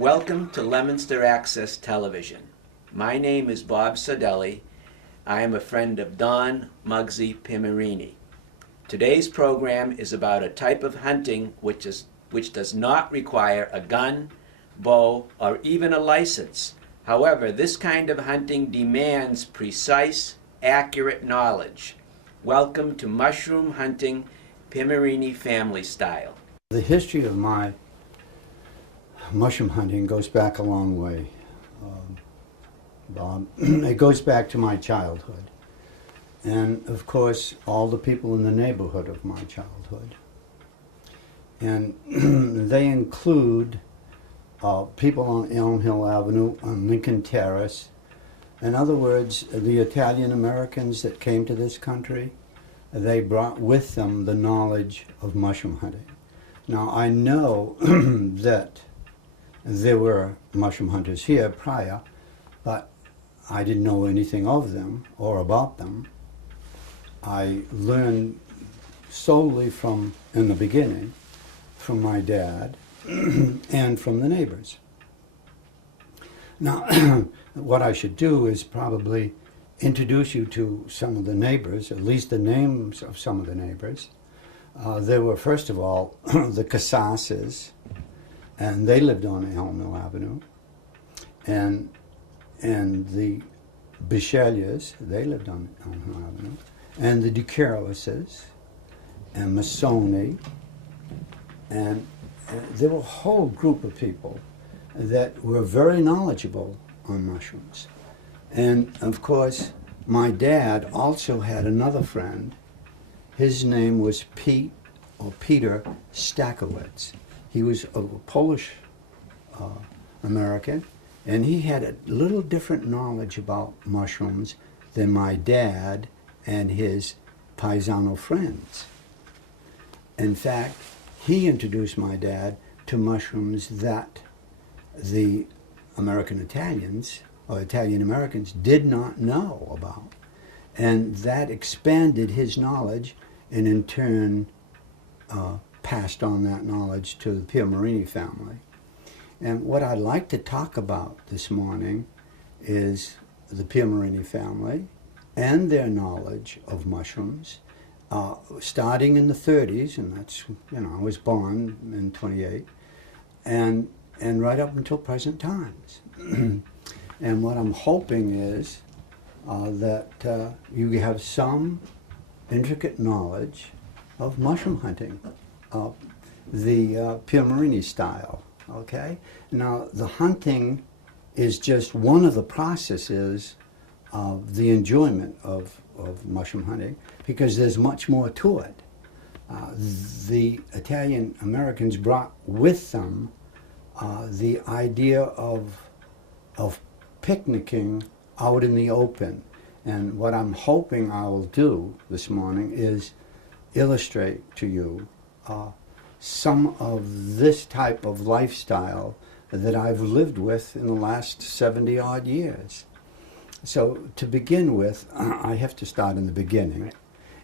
Welcome to Leominster Access Television. My name is Bob Saudelli. I am a friend of Don Mugsy Piermarini. Today's program is about a type of hunting which does not require a gun, bow, or even a license. However, this kind of hunting demands precise, accurate knowledge. Welcome to Mushroom Hunting Piermarini Family Style. The history of my mushroom hunting goes back a long way, Bob. It goes back to my childhood. And of course, all the people in the neighborhood of my childhood. And they include people on Elm Hill Avenue, on Lincoln Terrace. In other words, the Italian Americans that came to this country, they brought with them the knowledge of mushroom hunting. Now, I know that there were mushroom hunters here prior, but I didn't know anything of them or about them. I learned solely in the beginning, from my dad and from the neighbors. Now, what I should do is probably introduce you to some of the neighbors, at least the names of some of the neighbors. There were, first of all, the Casases, and they lived on Elm Mill Avenue. And the Bichelias, they lived on Elm Hill Avenue. And the DeCarolises, and Masoni, and there were a whole group of people that were very knowledgeable on mushrooms. And of course, my dad also had another friend. His name was Peter Stakowicz. He was a Polish American, and he had a little different knowledge about mushrooms than my dad and his paisano friends. In fact, he introduced my dad to mushrooms that the American Italians, or Italian Americans, did not know about. And that expanded his knowledge, and in turn passed on that knowledge to the Piermarini family. And what I'd like to talk about this morning is the Piermarini family and their knowledge of mushrooms, starting in the 30s, and that's, I was born in 28, and right up until present times. And what I'm hoping is that you have some intricate knowledge of mushroom hunting, the Piermarini style, okay? Now, the hunting is just one of the processes of the enjoyment of mushroom hunting, because there's much more to it. The Italian Americans brought with them the idea of picnicking out in the open. And what I'm hoping I will do this morning is illustrate to you some of this type of lifestyle that I've lived with in the last 70-odd years. So to begin with, I have to start in the beginning.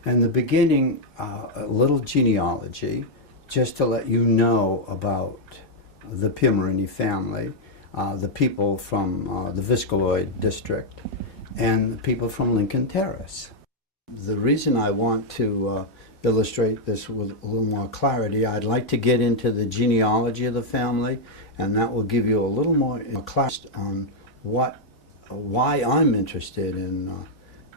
And the beginning, a little genealogy, just to let you know about the Piermarini family, the people from the Viscaloid district, and the people from Lincoln Terrace. The reason I want to illustrate this with a little more clarity, I'd like to get into the genealogy of the family, and that will give you a little more class on why I'm interested in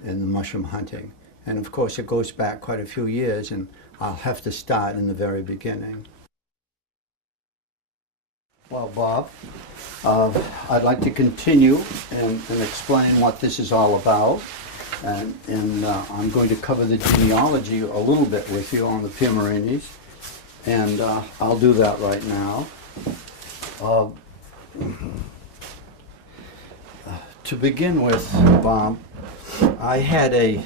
the mushroom hunting. And of course, it goes back quite a few years, and I'll have to start in the very beginning. Well, Bob, I'd like to continue and explain what this is all about. And I'm going to cover the genealogy a little bit with you on the Piermarinis, and I'll do that right now. To begin with, Bob, I had a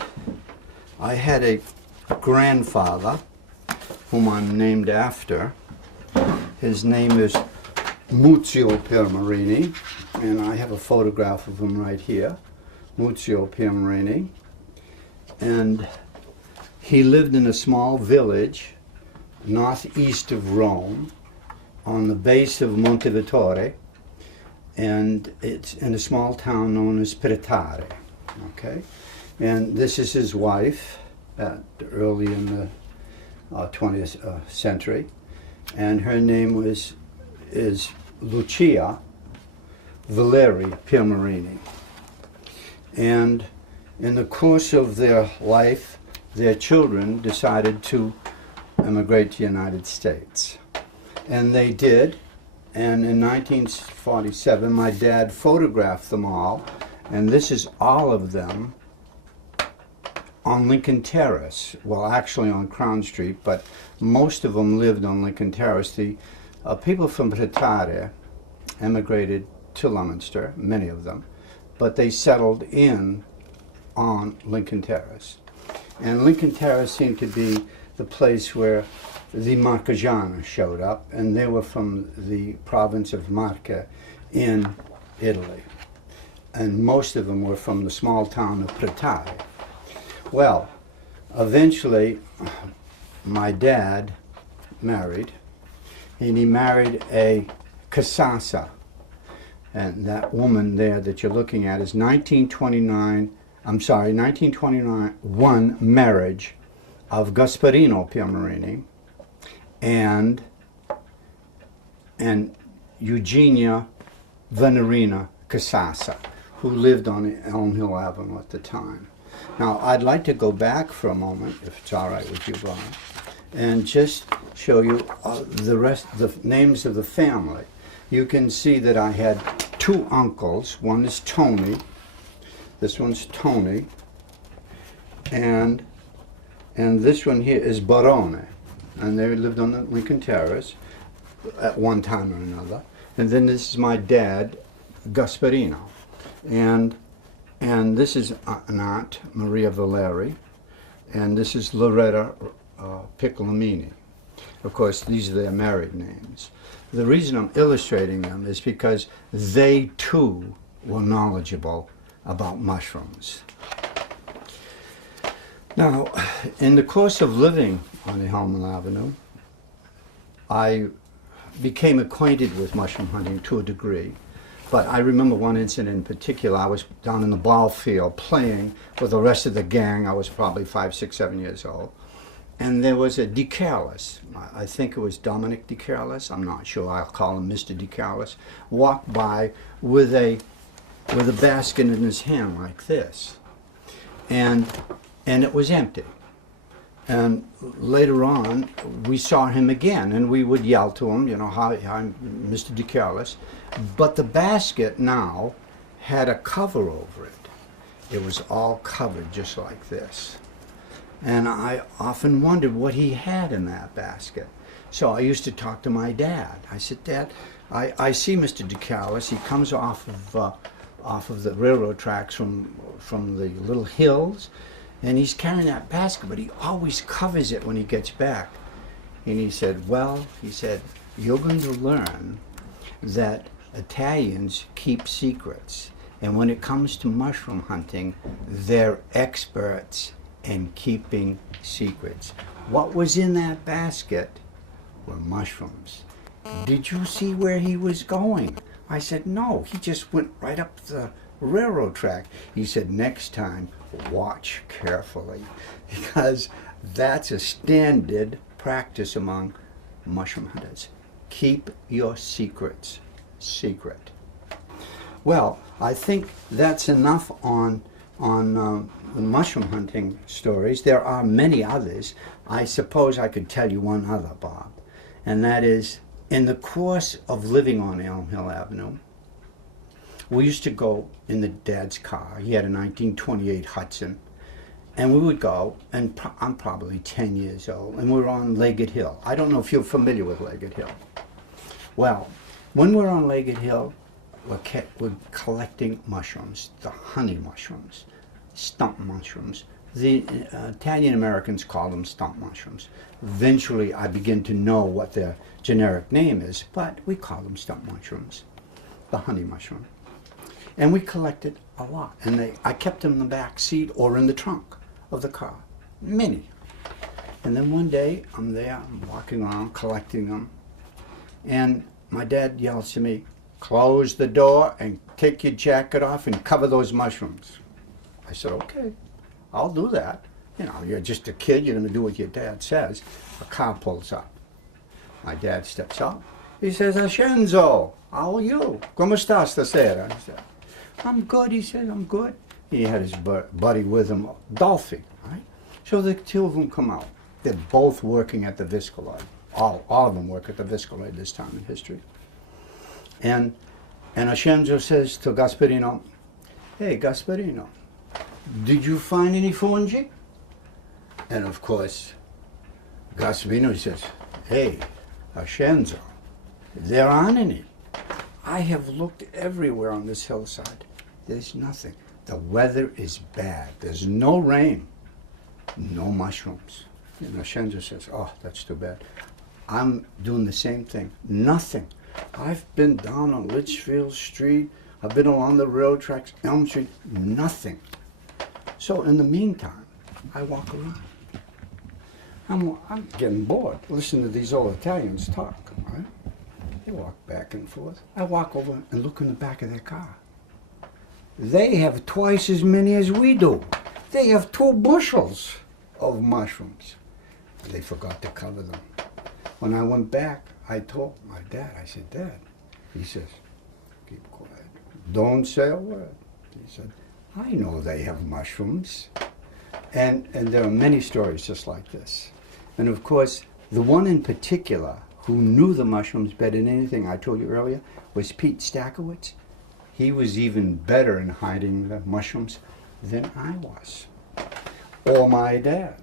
grandfather whom I'm named after. His name is Mugsy Piermarini, and I have a photograph of him right here. Mugsy Piermarini, and he lived in a small village northeast of Rome on the base of Monte Vittore, and it's in a small town known as Piritare. Okay, and this is his wife, early in the 20th century, and her name is Lucia Valeri Piermarini. And in the course of their life, their children decided to emigrate to the United States. And they did, and in 1947 my dad photographed them all, and this is all of them on Lincoln Terrace. Well, actually on Crown Street, but most of them lived on Lincoln Terrace. The people from Piritare emigrated to Leominster, many of them, but they settled in on Lincoln Terrace. And Lincoln Terrace seemed to be the place where the Marchigiani showed up, and they were from the province of Marche in Italy. And most of them were from the small town of Piritare. Well, eventually, my dad married, and he married a Casasa. And that woman there that you're looking at is 1921 marriage of Gasparino Piermarini and Eugenia Venerina Casasa, who lived on Elm Hill Avenue at the time. Now, I'd like to go back for a moment, if it's all right with you, Brian, and just show you the names of the family. You can see that I had two uncles. One is Tony. This one's Tony. And this one here is Barone. And they lived on the Lincoln Terrace at one time or another. And then this is my dad, Gasparino. And this is an aunt, Maria Valeri, and this is Loretta Piccolomini. Of course, these are their married names. The reason I'm illustrating them is because they too were knowledgeable about mushrooms. Now, in the course of living on the Helmand Avenue, I became acquainted with mushroom hunting to a degree. But I remember one incident in particular. I was down in the ball field playing with the rest of the gang. I was probably 5, 6, 7 years old. And there was a DeCarlis, I think it was Dominic DeCarlis, I'm not sure, I'll call him Mr. DeCarlis, walked by with a basket in his hand like this. And it was empty. And later on, we saw him again, and we would yell to him, you know, hi, Mr. DeCarlis. But the basket now had a cover over it. It was all covered just like this. And I often wondered what he had in that basket. So I used to talk to my dad. I said, Dad, I see Mr. DeCarlis. He comes off of the railroad tracks from the little hills, and he's carrying that basket, but he always covers it when he gets back. And he said, well, he said, you're going to learn that Italians keep secrets. And when it comes to mushroom hunting, they're experts in keeping secrets. What was in that basket were mushrooms. Did you see where he was going? I said, no, he just went right up the railroad track. He said, next time, watch carefully, because that's a standard practice among mushroom hunters. Keep your secrets secret. Well, I think that's enough on mushroom hunting stories. There are many others. I suppose I could tell you one other, Bob, and that is, in the course of living on Elm Hill Avenue, we used to go in the dad's car. He had a 1928 Hudson, and we would go, and I'm probably 10 years old, and we were on Leggett Hill. I don't know if you're familiar with Leggett Hill. Well, when we're on Leggett Hill, we're collecting mushrooms, the honey mushrooms, stump mushrooms. The Italian Americans call them stump mushrooms. Eventually, I begin to know what their generic name is, but we call them stump mushrooms, the honey mushroom. And we collected a lot, and I kept them in the back seat or in the trunk of the car, many. And then one day, I'm there, I'm walking around collecting them, and my dad yells to me, close the door and take your jacket off and cover those mushrooms. I said, okay, I'll do that. You know, you're just a kid, you're going to do what your dad says. A car pulls up. My dad steps up. He says, Ascenzo, how are you? ¿Cómo estás stasera? I said, I'm good, he said, I'm good. He had his buddy with him, Dolphy, right? So the two of them come out. They're both working at the Viscoloid. All of them work at the Viscoloid this time in history. And Ascenzo says to Gasparino, hey, Gasparino, did you find any fungi? And of course, Gasparino says, hey, Ascenzo, there aren't any. I have looked everywhere on this hillside. There's nothing. The weather is bad. There's no rain, no mushrooms. And Ascenzo says, oh, that's too bad. I'm doing the same thing. Nothing. I've been down on Litchfield Street. I've been along the rail tracks, Elm Street. Nothing. So in the meantime, I walk around. I'm getting bored. Listen to these old Italians talk, right? They walk back and forth. I walk over and look in the back of their car. They have twice as many as we do. They have 2 bushels of mushrooms. They forgot to cover them. When I went back, I told my dad, I said, Dad, he says, keep quiet. Don't say a word. He said, I know they have mushrooms. And there are many stories just like this. And of course, the one in particular who knew the mushrooms better than anything I told you earlier was Pete Stackowitz. He was even better in hiding the mushrooms than I was, or my dad,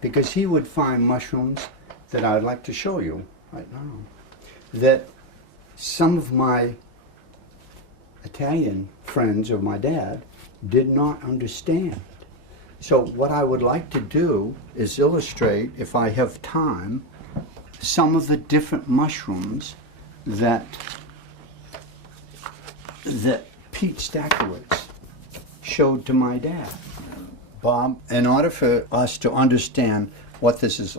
because he would find mushrooms that I'd like to show you right now, that some of my Italian friends of my dad did not understand. So what I would like to do is illustrate, if I have time, some of the different mushrooms that Pete Stackowitz showed to my dad. Bob, in order for us to understand what this is,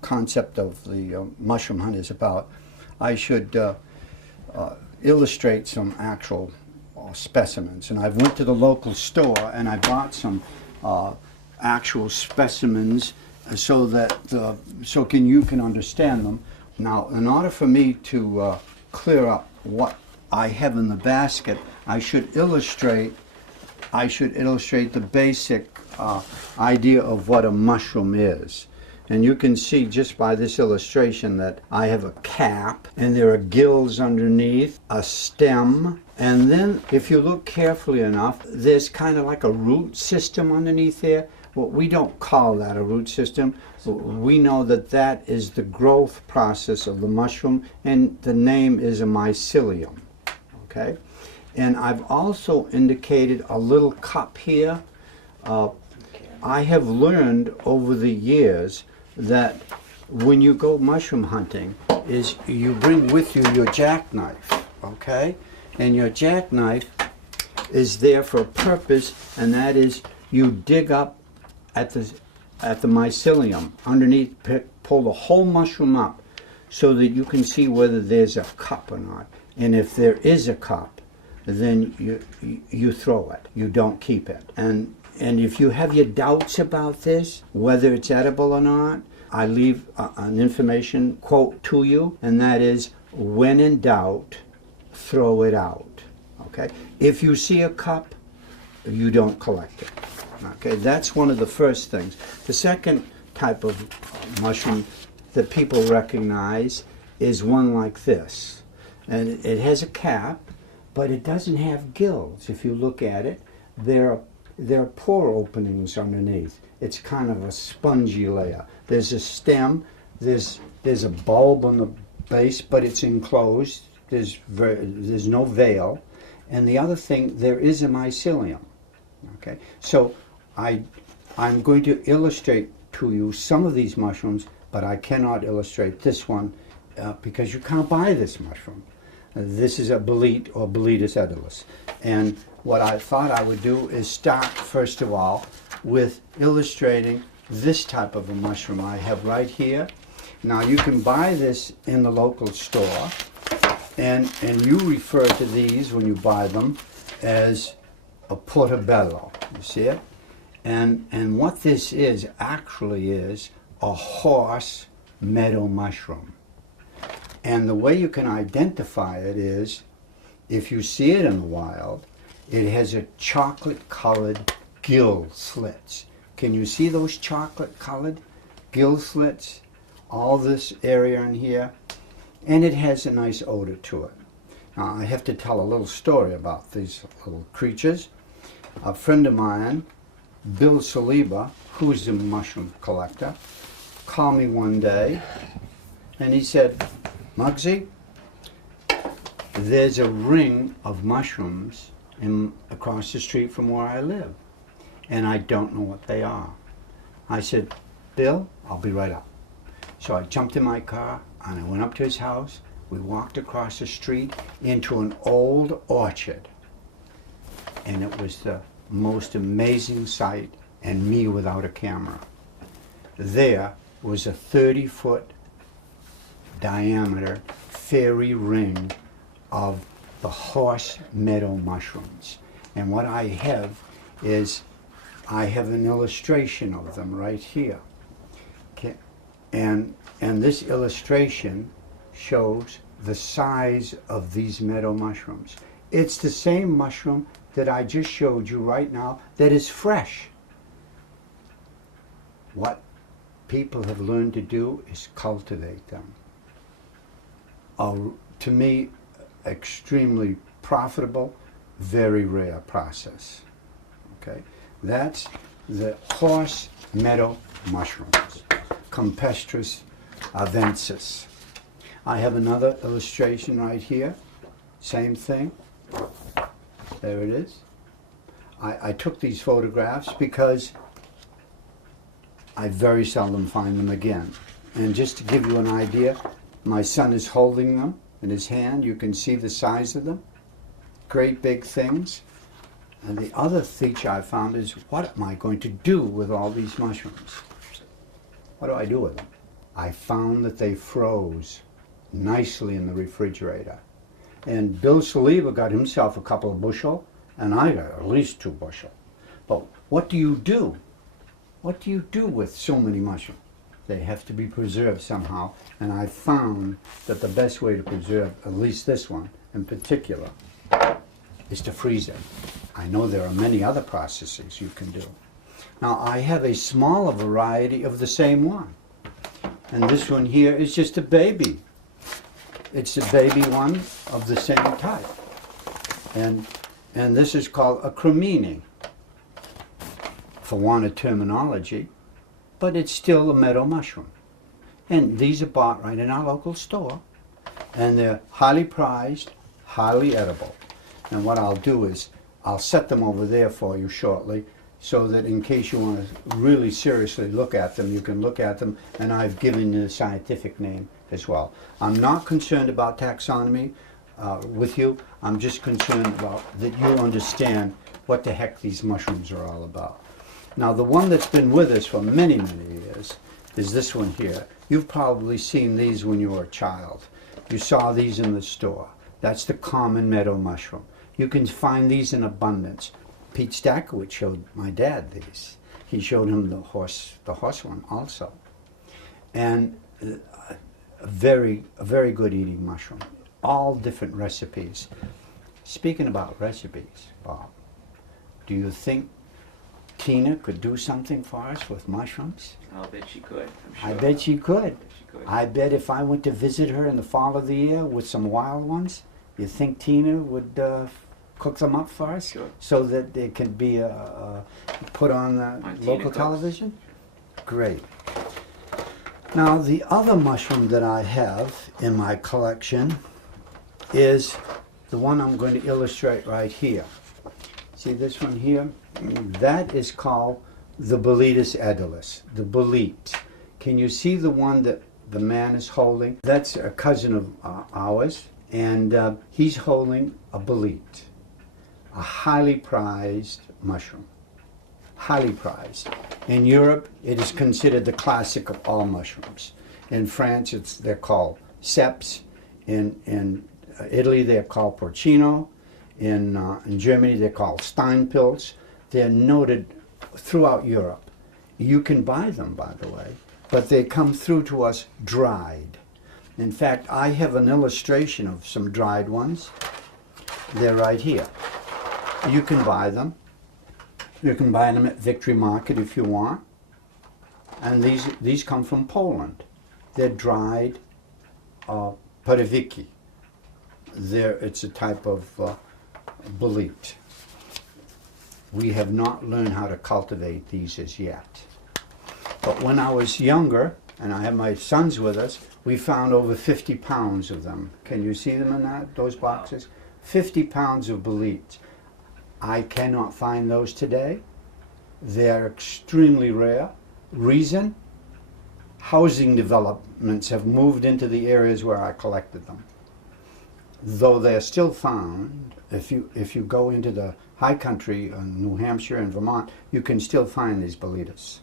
concept of the mushroom hunt is about, I should illustrate some actual specimens. And I went to the local store and I bought some actual specimens so that you can understand them. Now, in order for me to clear up what I have in the basket, I should illustrate the basic idea of what a mushroom is. And you can see just by this illustration that I have a cap, and there are gills underneath, a stem, and then if you look carefully enough, there's kind of like a root system underneath there. Well, we don't call that a root system. We know that that is the growth process of the mushroom, and the name is a mycelium. Okay? And I've also indicated a little cup here. I have learned over the years that when you go mushroom hunting, is you bring with you your jackknife, okay? And your jackknife is there for a purpose, and that is you dig up at the mycelium underneath, pull the whole mushroom up so that you can see whether there's a cup or not. And if there is a cup, then you throw it. You don't keep it. And if you have your doubts about this, whether it's edible or not, I leave an information quote to you, and that is, when in doubt, throw it out. Okay? If you see a cup, you don't collect it. Okay? That's one of the first things. The second type of mushroom that people recognize is one like this. And it has a cap, but it doesn't have gills. If you look at it, there are pore openings underneath. It's kind of a spongy layer. There's a stem, there's a bulb on the base, but it's enclosed. There's no veil. And the other thing, there is a mycelium. Okay, so I'm going to illustrate to you some of these mushrooms, but I cannot illustrate this one because you can't buy this mushroom. This is a bolete or Boletus edulis. And what I thought I would do is start, first of all, with illustrating this type of a mushroom I have right here. Now, you can buy this in the local store, And you refer to these when you buy them as a portobello. You see it? And what this is actually is a horse meadow mushroom. And the way you can identify it is, if you see it in the wild, it has a chocolate-colored gill slits. Can you see those chocolate-colored gill slits? All this area in here. And it has a nice odor to it. Now, I have to tell a little story about these little creatures. A friend of mine, Bill Saliba, who's a mushroom collector, called me one day and he said, Mugsy, there's a ring of mushrooms across the street from where I live, and I don't know what they are. I said, Bill, I'll be right up. So I jumped in my car and I went up to his house. We walked across the street into an old orchard, and it was the most amazing sight, and me without a camera. There was a 30-foot diameter fairy ring of the horse meadow mushrooms. And what I have is, I have an illustration of them right here. Okay. And this illustration shows the size of these meadow mushrooms. It's the same mushroom that I just showed you right now that is fresh. What people have learned to do is cultivate them. To me, extremely profitable, very rare process. Okay, that's the horse meadow mushrooms, Campestris arvensis. I have another illustration right here, same thing. There it is. I took these photographs because I very seldom find them again. And just to give you an idea, my son is holding them in his hand. You can see the size of them. Great big things. And the other feature I found is, what am I going to do with all these mushrooms? What do I do with them? I found that they froze nicely in the refrigerator. And Bill Saliba got himself a couple of bushel, and I got at least 2 bushel. But what do you do? What do you do with so many mushrooms? They have to be preserved somehow, and I found that the best way to preserve, at least this one in particular, is to freeze it. I know there are many other processes you can do. Now, I have a smaller variety of the same one, and this one here is just a baby. It's a baby one of the same type, and this is called a cremini, for want of terminology, but it's still a meadow mushroom. And these are bought right in our local store, and they're highly prized, highly edible. And what I'll do is, I'll set them over there for you shortly, so that in case you want to really seriously look at them, you can look at them, and I've given you the scientific name as well. I'm not concerned about taxonomy with you. I'm just concerned about that you understand what the heck these mushrooms are all about. Now, the one that's been with us for many, many years is this one here. You've probably seen these when you were a child. You saw these in the store. That's the common meadow mushroom. You can find these in abundance. Pete Stackowitz showed my dad these. He showed him the horse one also. And a very good eating mushroom. All different recipes. Speaking about recipes, Bob, do you think Tina could do something for us with mushrooms? I'll bet she could. I'm sure. I bet she could. She could. I bet if I went to visit her in the fall of the year with some wild ones, you think Tina would cook them up for us? Sure. So that they can be put on local Cooks. television? Great. Now, the other mushroom that I have in my collection is the one I'm going to illustrate right here. See this one here? That is called the Boletus edulis, the bolete. Can you see the one that the man is holding? That's a cousin of ours, and he's holding a bolete, a highly prized mushroom. Highly prized. In Europe, it is considered the classic of all mushrooms. In France, they're called ceps. In Italy, they're called porcino. In Germany, they're called Steinpilz. They're noted throughout Europe. You can buy them, by the way, but they come through to us dried. In fact, I have an illustration of some dried ones. They're right here. You can buy them. You can buy them at Victory Market if you want. And these come from Poland. They're dried parewiki. It's a type of bolete. We have not learned how to cultivate these as yet. But when I was younger, and I have my sons with us, we found over 50 pounds of them. Can you see them in those boxes? 50 pounds of boletes. I cannot find those today. They're extremely rare. Reason? Housing developments have moved into the areas where I collected them. Though they're still found, if you go into the high country in New Hampshire and Vermont, you can still find these boletus.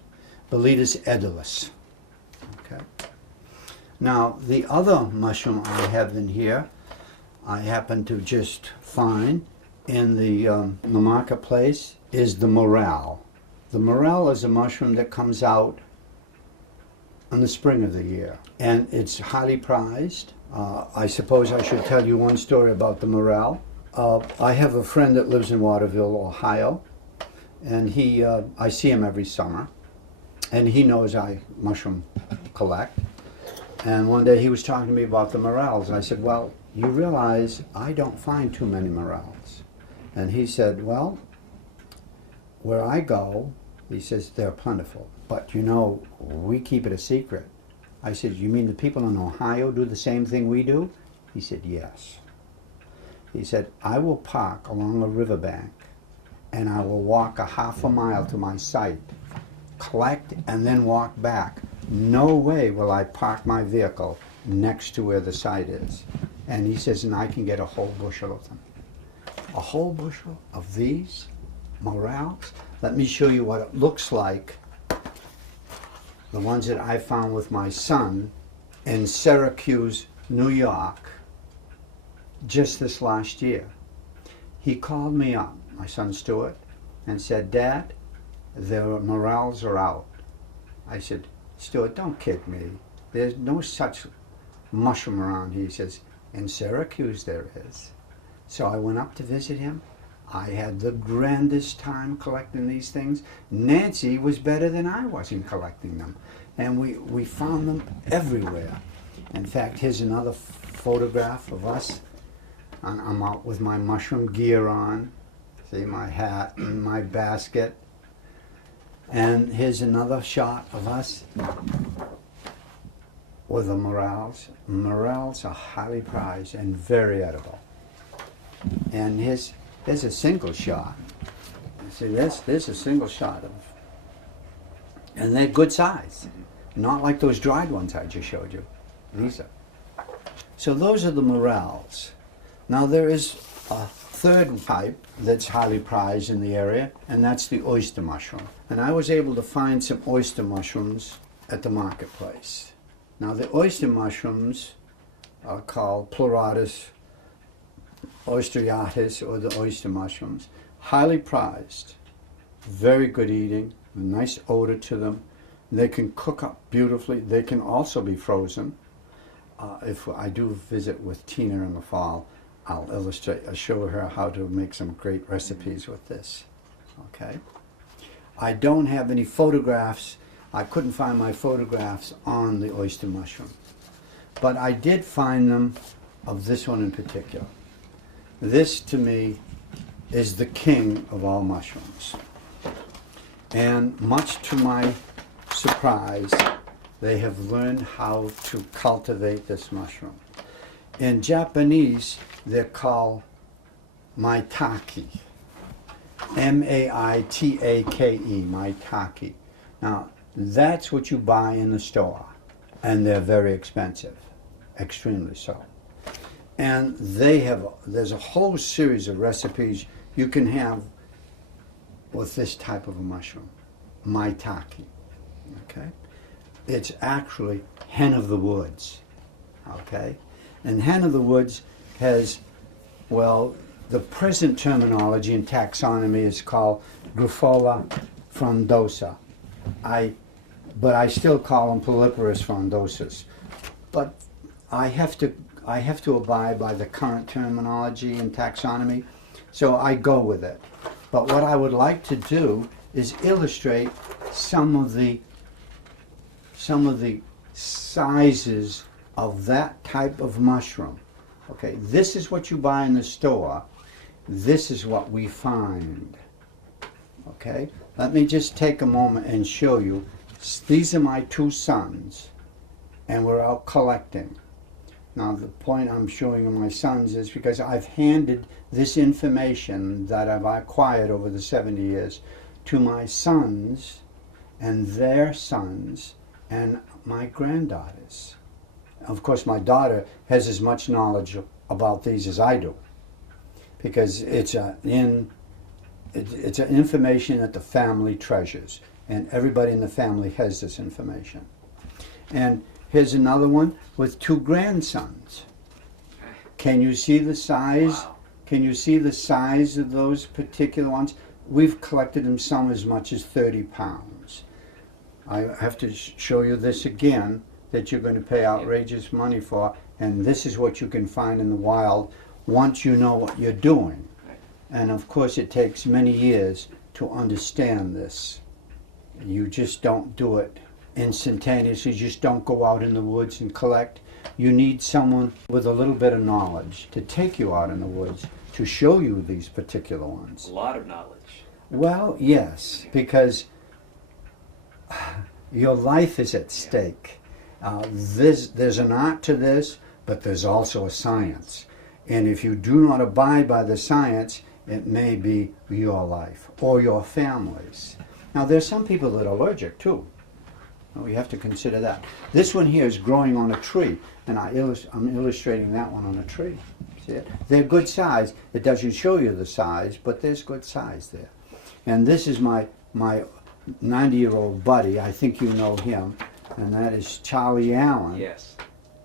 Boletus edulis. Okay. Now, the other mushroom I have in here, I happen to just find in the marketplace, is the morel. The morel is a mushroom that comes out in the spring of the year, and it's highly prized. I suppose I should tell you one story about the morel. I have a friend that lives in Waterville, Ohio, and I see him every summer, and he knows I mushroom collect. And one day he was talking to me about the morels. I said, well, you realize I don't find too many morels. And he said, well, where I go, he says, they're plentiful. But you know, we keep it a secret. I said, you mean the people in Ohio do the same thing we do? He said, yes. He said, I will park along a riverbank and I will walk a half a mile to my site, collect, and then walk back. No way will I park my vehicle next to where the site is. And he says, and I can get a whole bushel of them. A whole bushel of these morels? Let me show you what it looks like. The ones that I found with my son in Syracuse, New York, just this last year. He called me up, my son Stuart, and said, Dad, the morels are out. I said, Stuart, don't kid me. There's no such mushroom around here. He says, in Syracuse there is. So I went up to visit him. I had the grandest time collecting these things. Nancy was better than I was in collecting them. And we found them everywhere. In fact, here's another photograph of us. I'm out with my mushroom gear on. See my hat and my basket. And here's another shot of us with the morels. Morels are highly prized and very edible. And here's a single shot. See, there's a single shot of, and they're good size. Not like those dried ones I just showed you. These are. So those are the morels. Now there is a third type that's highly prized in the area, and that's the oyster mushroom. And I was able to find some oyster mushrooms at the marketplace. Now the oyster mushrooms are called Pleurotus oystriatus, or the oyster mushrooms. Highly prized, very good eating, a nice odor to them. They can cook up beautifully. They can also be frozen. If I do visit with Tina in the fall, I'll show her how to make some great recipes with this. Okay. I don't have any photographs. I couldn't find my photographs on the oyster mushroom, but I did find them of this one in particular. This, to me, is the king of all mushrooms. And much to my surprise, they have learned how to cultivate this mushroom. In Japanese, they're called maitake. M-A-I-T-A-K-E, maitake. Now, that's what you buy in the store, and they're very expensive, extremely so. And there's a whole series of recipes you can have with this type of a mushroom, maitake. Okay? It's actually hen of the woods. Okay? And hen of the woods has, well, the present terminology in taxonomy is called Grifola frondosa. But I still call them Polyporus frondosus. But I have to abide by the current terminology in taxonomy, so I go with it. But what I would like to do is illustrate some of the sizes of that type of mushroom. Okay, this is what you buy in the store. This is what we find. Okay, let me just take a moment and show you. These are my two sons, and we're out collecting. Now, the point I'm showing you my sons is because I've handed this information that I've acquired over the 70 years to my sons and their sons and my granddaughters. Of course, my daughter has as much knowledge about these as I do, because it's an information that the family treasures, and everybody in the family has this information. And here's another one with two grandsons. Can you see the size? Wow. Can you see the size of those particular ones? We've collected them some as much as 30 pounds. I have to show you this again, that you're going to pay outrageous money for, and this is what you can find in the wild once you know what you're doing. And of course it takes many years to understand this. You just don't do it instantaneously. You just don't go out in the woods and collect. You need someone with a little bit of knowledge to take you out in the woods to show you these particular ones. A lot of knowledge. Well, yes, because your life is at stake. There's an art to this, but there's also a science. And if you do not abide by the science, it may be your life or your family's. Now, there's some people that are allergic too. We have to consider that. This one here is growing on a tree, and I'm illustrating that one on a tree. See it? They're good size. It doesn't show you the size, but there's good size there. And this is my 90-year-old buddy. I think you know him, and that is Charlie Allen. Yes.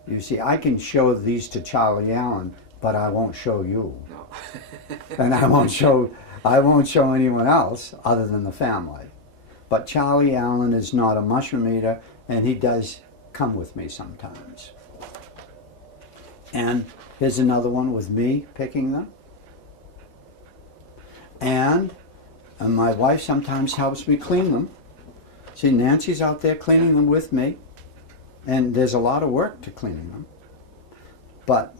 You see, I can show these to Charlie Allen, but I won't show you. No. And I won't show anyone else other than the family. But Charlie Allen is not a mushroom eater, and he does come with me sometimes. And here's another one with me picking them. And my wife sometimes helps me clean them. See, Nancy's out there cleaning them with me, and there's a lot of work to cleaning them. But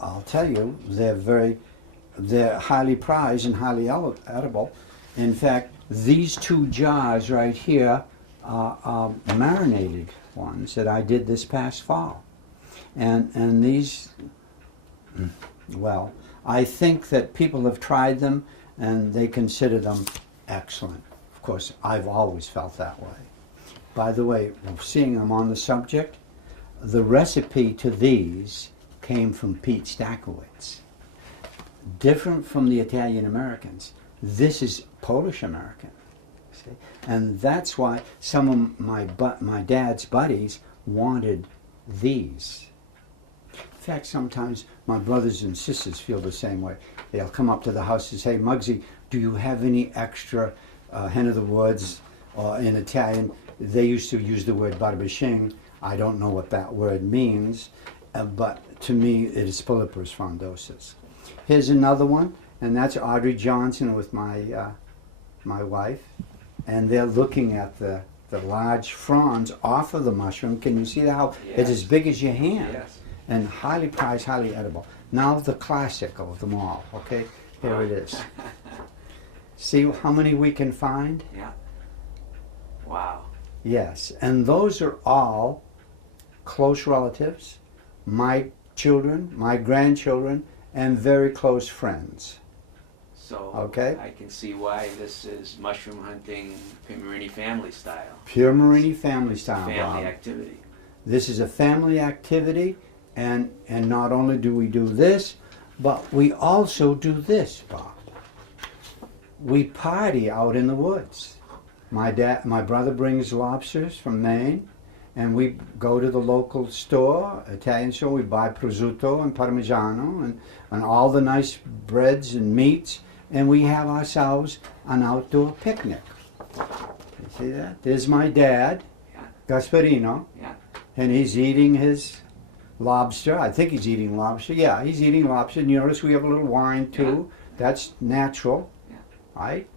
I'll tell you, they're highly prized and highly edible. In fact, these two jars right here are marinated ones that I did this past fall. And these, well, I think that people have tried them and they consider them excellent. Of course, I've always felt that way. By the way, seeing them on the subject, the recipe to these came from Pete Stakowitz. Different from the Italian Americans. This is Polish American. See? And that's why some of my dad's buddies wanted these. In fact, sometimes my brothers and sisters feel the same way. They'll come up to the house and say, Mugsy, do you have any extra hen of the woods? Or in Italian, they used to use the word barbashing. I don't know what that word means, but to me it is Polyporus frondosus. Here's another one, and that's Audrey Johnson with my wife, and they're looking at the large fronds off of the mushroom. Can you see how it's as big as your hand? Yes. And highly prized, highly edible. Now the classic of them all, okay? Here it is. See how many we can find? Yeah. Wow. Yes, and those are all close relatives, my children, my grandchildren, and very close friends. So Okay. I can see why this is mushroom hunting Piermarini family style. Piermarini family style, Family Bob. activity. This is a family activity, and not only do we do this, but we also do this, Bob. We party out in the woods. My brother brings lobsters from Maine, and we go to the local store, Italian store, we buy prosciutto and parmigiano and all the nice breads and meats, and we have ourselves an outdoor picnic. You see that? There's my dad, Gasparino, and he's eating his lobster. I think he's eating lobster. Yeah, he's eating lobster. And you notice we have a little wine too. That's natural, right?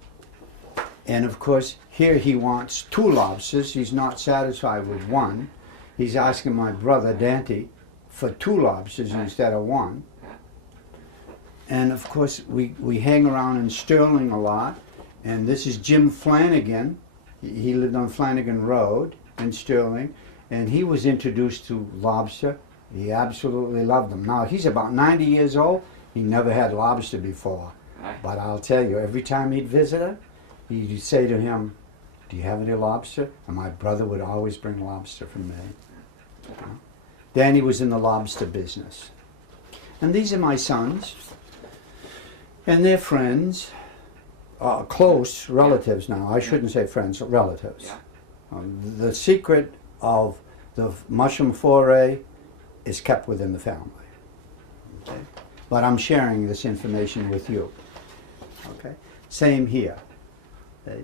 And of course, here he wants 2 lobsters. He's not satisfied with 1. He's asking my brother Dante for 2 lobsters instead of 1. And of course, we hang around in Sterling a lot. And this is Jim Flanagan. He lived on Flanagan Road in Sterling. And he was introduced to lobster. He absolutely loved them. Now, he's about 90 years old. He never had lobster before. But I'll tell you, every time he'd visit her, he'd say to him, "Do you have any lobster?" And my brother would always bring lobster from there. Danny was in the lobster business. And these are my sons. And they're friends, close relatives now. I shouldn't say friends, relatives. The secret of the mushroom foray is kept within the family. Okay? But I'm sharing this information with you. Okay? Same here. Okay?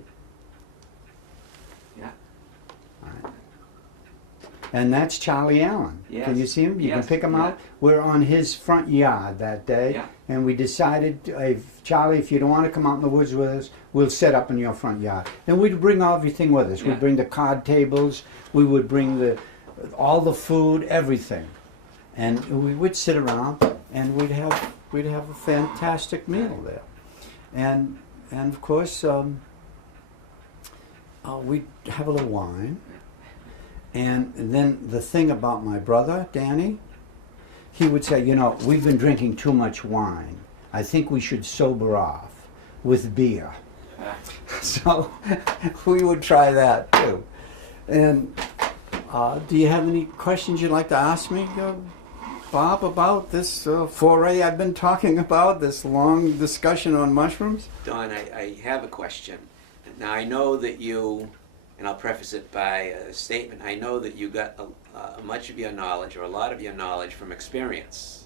All right. And that's Charlie Allen. Can you see him? You can pick him out. We're on his front yard that day, and we decided, Charlie, if you don't want to come out in the woods with us, we'll set up in your front yard. And we'd bring everything with us. We'd bring the card tables, we would bring all the food, everything. And we would sit around, and we'd have a fantastic meal there. And of course, we'd have a little wine. And then the thing about my brother, Danny, he would say, you know, we've been drinking too much wine. I think we should sober off with beer. So we would try that too. And do you have any questions you'd like to ask me, Bob, about this foray I've been talking about, this long discussion on mushrooms? Don, I have a question. Now, I know that you, and I'll preface it by a statement, I know that you got much of your knowledge, or a lot of your knowledge, from experience.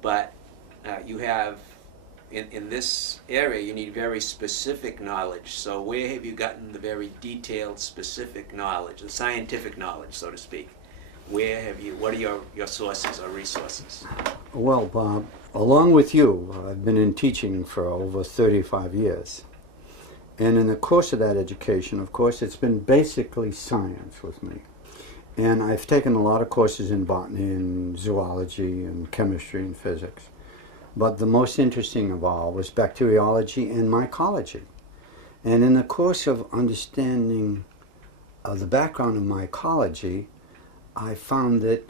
But you have, in this area, you need very specific knowledge. So where have you gotten the very detailed, specific knowledge, the scientific knowledge, so to speak? Where have you, what are your sources or resources? Well, Bob, along with you, I've been in teaching for over 35 years. And in the course of that education, of course, it's been basically science with me. And I've taken a lot of courses in botany and zoology and chemistry and physics. But the most interesting of all was bacteriology and mycology. And in the course of understanding the background of mycology, I found that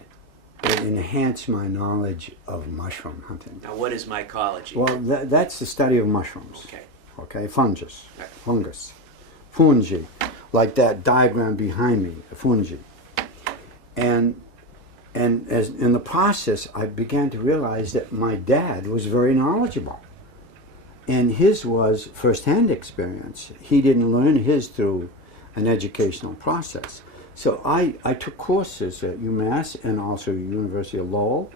it enhanced my knowledge of mushroom hunting. Now, what is mycology? Well, that's the study of mushrooms. Okay. Okay, fungus, fungi, like that diagram behind me, fungi. And as in the process, I began to realize that my dad was very knowledgeable. And his was first-hand experience. He didn't learn his through an educational process. So I took courses at UMass and also University of Lowell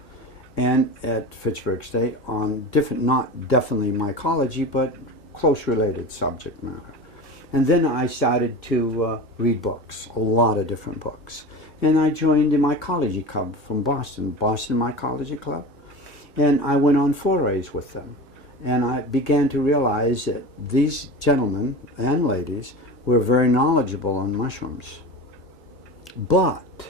and at Fitchburg State on different, not definitely mycology, but close related subject matter. And then I started to read books, a lot of different books. And I joined the Mycology Club from Boston Mycology Club. And I went on forays with them. And I began to realize that these gentlemen and ladies were very knowledgeable on mushrooms. But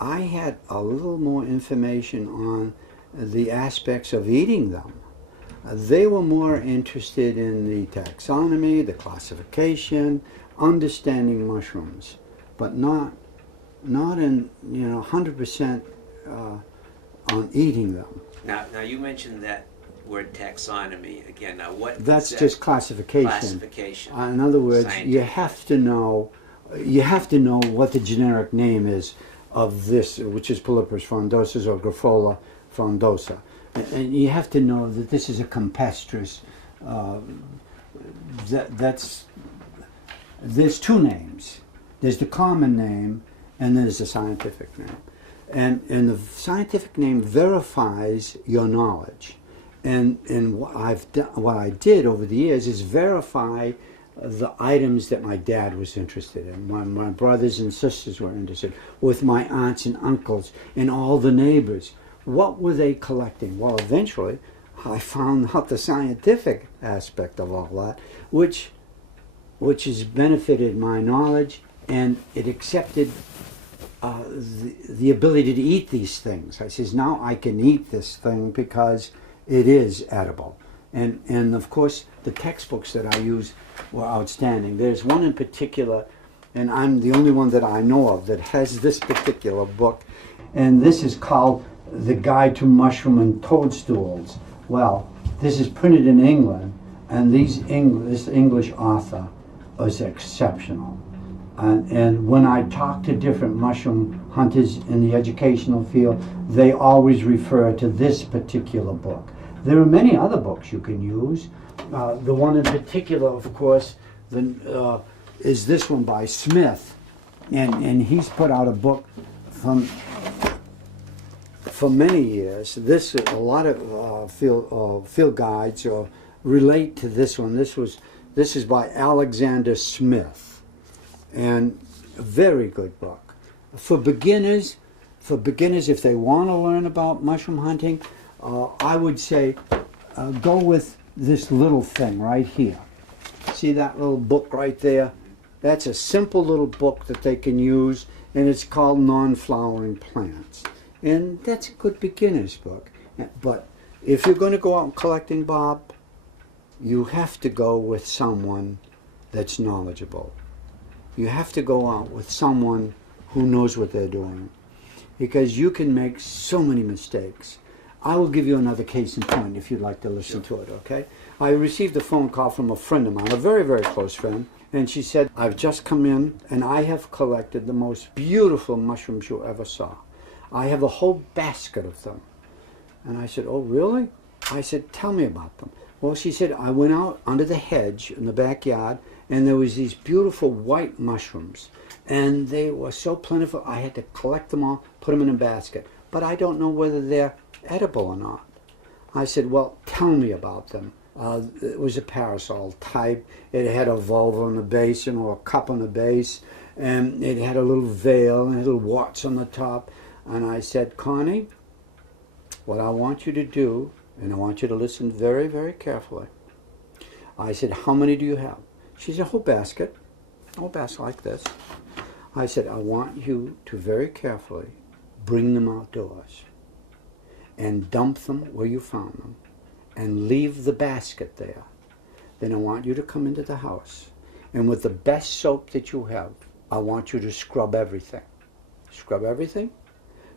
I had a little more information on the aspects of eating them. They were more interested in the taxonomy, the classification, understanding mushrooms, but not in 100% on eating them. Now you mentioned that word taxonomy again. Now what? That's just classification. Classification. In other words, Scientific. you have to know what the generic name is of this, which is Polypus frondosus or Graphola frondosa. And you have to know that this is a campestris. There's two names. There's the common name, and there's a scientific name. And the scientific name verifies your knowledge. And what I did over the years is verify the items that my dad was interested in, my brothers and sisters were interested, with my aunts and uncles and all the neighbors. What were they collecting? Well, eventually, I found out the scientific aspect of all that, which has benefited my knowledge, and it accepted the ability to eat these things. I says, now I can eat this thing because it is edible. And of course, the textbooks that I used were outstanding. There's one in particular, and I'm the only one that I know of that has this particular book, and this is called The Guide to Mushroom and Toadstools. Well, this is printed in England, and this English author was exceptional. And when I talk to different mushroom hunters in the educational field, they always refer to this particular book. There are many other books you can use. The one in particular, of course, is this one by Smith, and he's put out a book for many years. A lot of field guides relate to this one. This is by Alexander Smith, and a very good book for beginners. If they want to learn about mushroom hunting, I would say go with this little thing right here. See that little book right there? That's a simple little book that they can use, and it's called Non-Flowering Plants. And that's a good beginner's book. But if you're going to go out collecting, Bob, you have to go with someone that's knowledgeable. You have to go out with someone who knows what they're doing, because you can make so many mistakes. I will give you another case in point if you'd like to listen to it, okay? I received a phone call from a friend of mine, a very, very close friend, and she said, I've just come in and I have collected the most beautiful mushrooms you ever saw. I have a whole basket of them. And I said, oh, really? I said, tell me about them. Well, she said, I went out under the hedge in the backyard, and there was these beautiful white mushrooms, and they were so plentiful, I had to collect them all, put them in a basket. But I don't know whether they're edible or not. I said, well, tell me about them. It was a parasol type. It had a vulva on the base, or a cup on the base, and it had a little veil and little warts on the top. And I said, Connie, what I want you to do, and I want you to listen very, very carefully. I said, how many do you have? She said, a whole basket like this. I said, I want you to very carefully bring them outdoors and dump them where you found them and leave the basket there. Then I want you to come into the house, and with the best soap that you have, I want you to scrub everything. Scrub everything,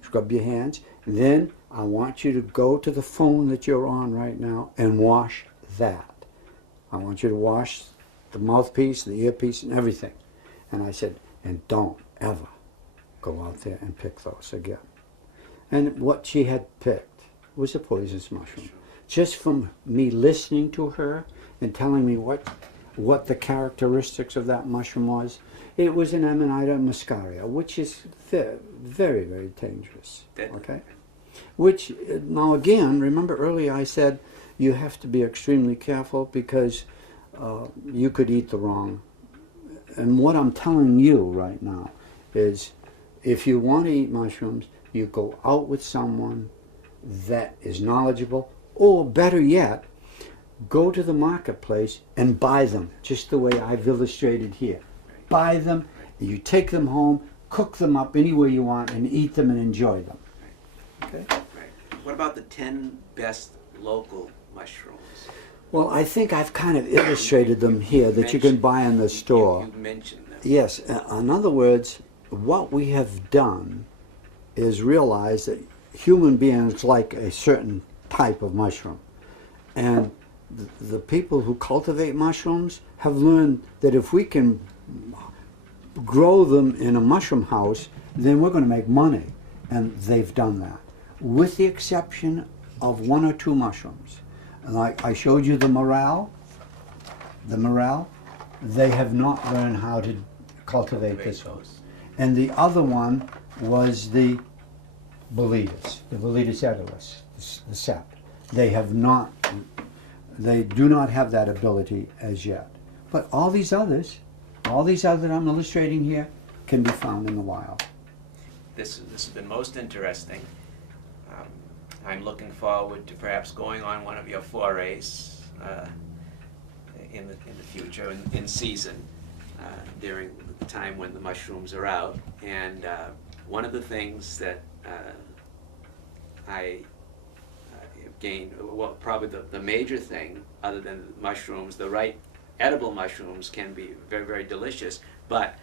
scrub your hands, and then I want you to go to the phone that you're on right now and wash that. I want you to wash the mouthpiece, the earpiece, and everything. And I said, and don't ever go out there and pick those again. And what she had picked was a poisonous mushroom. Just from me listening to her and telling me what the characteristics of that mushroom was, it was an Amanita muscaria, which is very, very, very dangerous. Okay? Which, now again, remember earlier I said you have to be extremely careful because you could eat the wrong. And what I'm telling you right now is if you want to eat mushrooms, you go out with someone that is knowledgeable, or better yet, go to the marketplace and buy them, just the way I've illustrated here. Buy them, you take them home, cook them up any way you want, and eat them and enjoy them. Okay? Right. What about the 10 best local mushrooms? Well, I think I've kind of illustrated them here that you can buy in the store. You mentioned them. Yes. In other words, what we have done is realize that human beings like a certain type of mushroom. And the people who cultivate mushrooms have learned that if we can grow them in a mushroom house, then we're going to make money. And they've done that, with the exception of 1 or 2 mushrooms. And like I showed you the morel, they have not learned how to cultivate this one. and the other one was the Boletus edulis, the sap. They do not have that ability as yet. But all these others that I'm illustrating here, can be found in the wild. This has been most interesting. I'm looking forward to perhaps going on one of your forays in the future, in season, during the time when the mushrooms are out. And one of the things that I gained, well, probably the major thing, other than mushrooms, the right edible mushrooms can be very, very delicious, but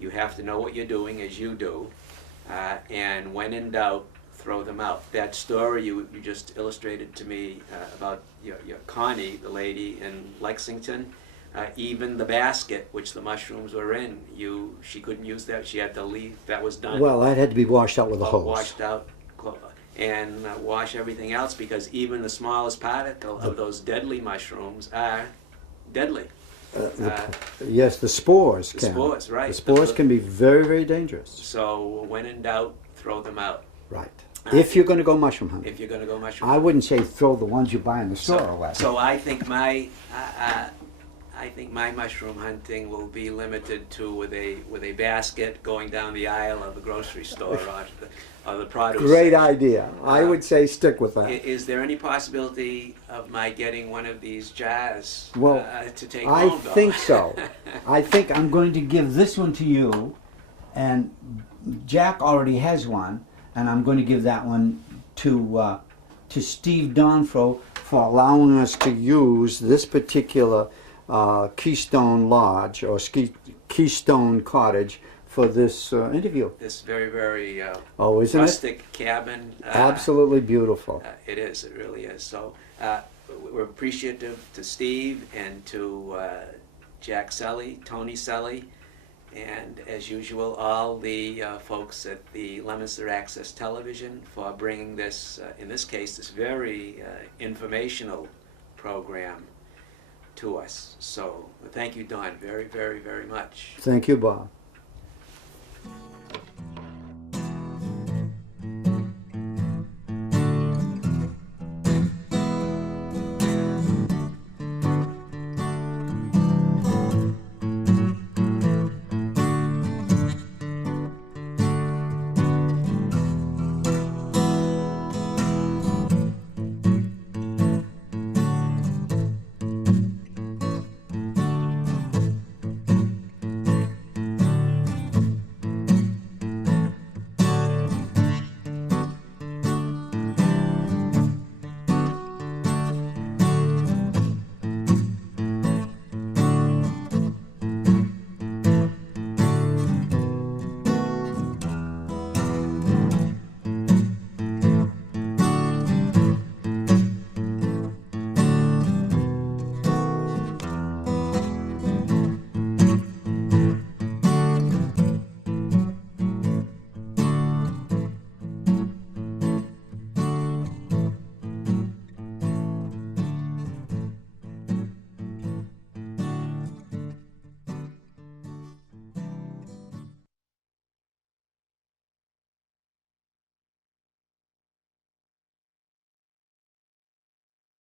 you have to know what you're doing, as you do, and when in doubt, throw them out. That story you just illustrated to me about your Connie, the lady in Lexington, even the basket which the mushrooms were in, she couldn't use that. She had to leave. That was done. Well, that had to be washed out with a hose. Washed out, and wash everything else, because even the smallest particle of those deadly mushrooms are deadly. Yes, the spores The can. spores, right. The spores can be very, very dangerous. So when in doubt, throw them out. Right. If you're going to go mushroom hunting. If you're going to go mushroom I hunting. wouldn't say throw the ones you buy in the store away. So I think my mushroom hunting will be limited to with a basket going down the aisle of the grocery store or the produce. Great idea. I would say stick with that. Is there any possibility of my getting one of these jars Well, to take I home, though? think so. I think I'm going to give this one to you, and Jack already has one, and I'm going to give that one to Steve Donfro for allowing us to use this particular Keystone Lodge or Keystone Cottage for this interview. This very, very Isn't rustic cabin. Absolutely beautiful. It is. It really is. So we're appreciative to Steve and to Jack Selly, Tony Selly, and as usual, all the folks at the Leominster Access Television for bringing this, in this case, this very informational program to us. So thank you, Don, very, very, very much. Thank you, Bob.